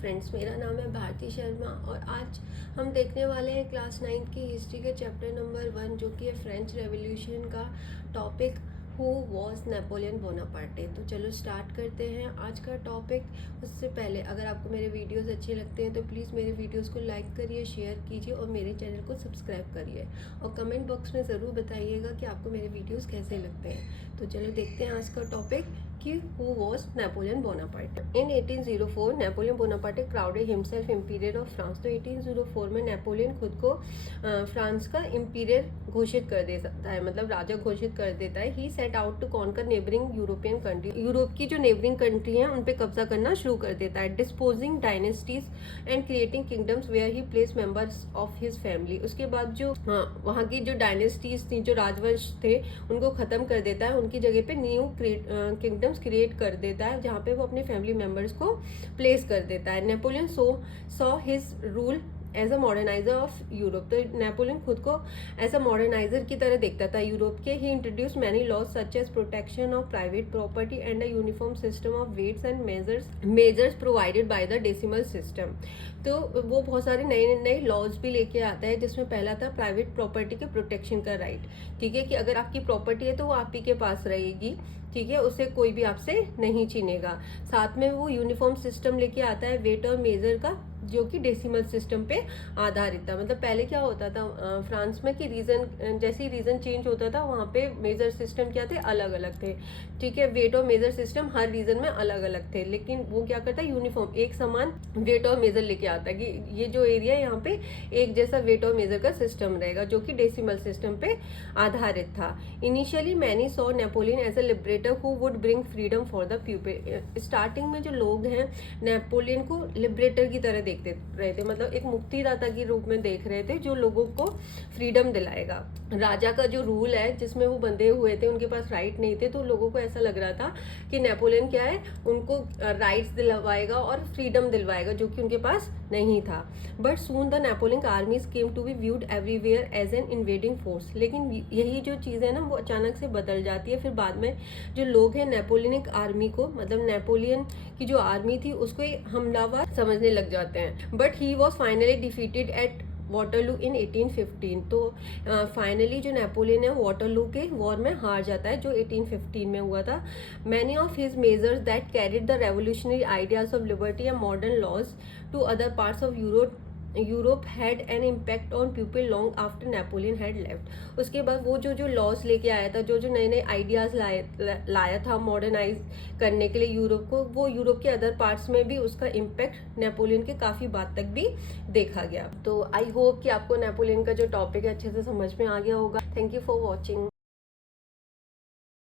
Friends, मेरा नाम है भारती शर्मा और आज हम देखने वाले हैं क्लास 9 की हिस्ट्री के चैप्टर नंबर 1 जो कि है फ्रेंच रेवोल्यूशन का topic who was Napoleon Bonaparte. तो चलो स्टार्ट करते हैं आज का टॉपिक। उससे पहले अगर आपको मेरे वीडियोस अच्छे लगते हैं तो प्लीज़ मेरे वीडियोस को लाइक करिए, शेयर कीजिए और मेरे चैनल को सब्सक्राइब करिए और कमेंट बॉक्स में ज़रूर बताइएगा कि आपको मेरे वीडियोस कैसे लगते हैं। तो चलो देखते हैं आज का टॉपिक कि who was Napoleon Bonaparte. In 1804 Napoleon Bonaparte crowded himself emperor of France. तो 1804 में नेपोलियन खुद को फ्रांस का इम्पीरियर घोषित कर देता है, मतलब राजा घोषित कर देता है। He set out to conquer neighbouring European country. Europe की जो नेबरिंग कंट्री हैं उन पे कब्जा करना शुरू कर देता है। Disposing dynasties and creating kingdoms where he place members of his family. उसके बाद जो वहाँ की जो डायनेस्टीज थी, जो राजवंश थे, उनको खत्म कर देता है। उनकी जगह पे न्यू किंगडम्स क्रिएट कर देता है जहाँ पे वो अपने फैमिली मेंबर्स को प्लेस कर देता है। Napoleon saw his rule as a moderniser of Europe. तो नेपोलियन खुद को एज अ मॉडर्नाइजर की तरह देखता था यूरोप के। He introduce many laws such as protection of private property and a uniform system of weights and measures provided by the decimal system. तो वो बहुत सारे नए नए लॉज भी लेके आता है, जिसमें पहला था प्राइवेट प्रॉपर्टी के प्रोटेक्शन का राइट। ठीक है कि अगर आपकी प्रॉपर्टी है तो वो आप ही के पास रहेगी, ठीक है, उसे कोई भी आपसे नहीं छीनेगा। साथ में वो यूनिफॉर्म सिस्टम लेके आता है वेट और मेजर का, जो कि डेसिमल सिस्टम पे आधारित था। मतलब पहले क्या होता था फ्रांस में कि रीजन जैसे ही रीजन चेंज होता था वहाँ पे मेजर सिस्टम क्या थे, अलग अलग थे। ठीक है, वेट और मेजर सिस्टम हर रीजन में अलग अलग थे, लेकिन वो क्या करता है यूनिफॉर्म एक समान वेट और मेजर लेके आता है कि ये जो एरिया है यहाँ पे एक जैसा वेट और मेजर का सिस्टम रहेगा, जो कि डेसिमल सिस्टम पे आधारित था। Initially many saw Napoleon as a liberator who would bring freedom for the people. Starting में जो लोग हैं नेपोलियन को लिबरेटर की तरह देखते रहे थे, मतलब एक मुक्तिदाता के रूप में देख रहे थे जो लोगों को फ्रीडम दिलाएगा। राजा का जो रूल है जिसमें वो बंधे हुए थे, उनके पास राइट नहीं थे, तो लोगों को ऐसा लग रहा था कि नेपोलियन क्या है, उनको राइट्स दिलवाएगा और फ्रीडम दिलवाएगा, जो कि उनके पास नहीं था। But soon the Napoleon armies came to be viewed everywhere as an invading force. लेकिन यही जो चीज़ है ना वो अचानक से बदल जाती है। फिर बाद में जो लोग हैं नेपोलियनिक आर्मी को, मतलब नेपोलियन की जो आर्मी थी उसको हमलावर समझने लग जाते हैं। But he was finally defeated at Waterloo in 1815। तो फाइनली जो नेपोलियन है वाटरलू के वॉर में हार जाता है, जो 1815 में हुआ था। Many of his measures that carried the revolutionary ideas of liberty and modern laws to other parts of Europe had an impact on people long after Napoleon had left. उसके बाद वो जो लॉज लेके आया था, जो नए नए आइडियाज लाया था मॉडर्नाइज करने के लिए यूरोप को, वो यूरोप के अदर पार्ट्स में भी उसका इम्पैक्ट नेपोलियन के काफ़ी बाद तक भी देखा गया। तो आई होप कि आपको नेपोलियन का जो टॉपिक है अच्छे से समझ में आ गया होगा। Thank you for watching.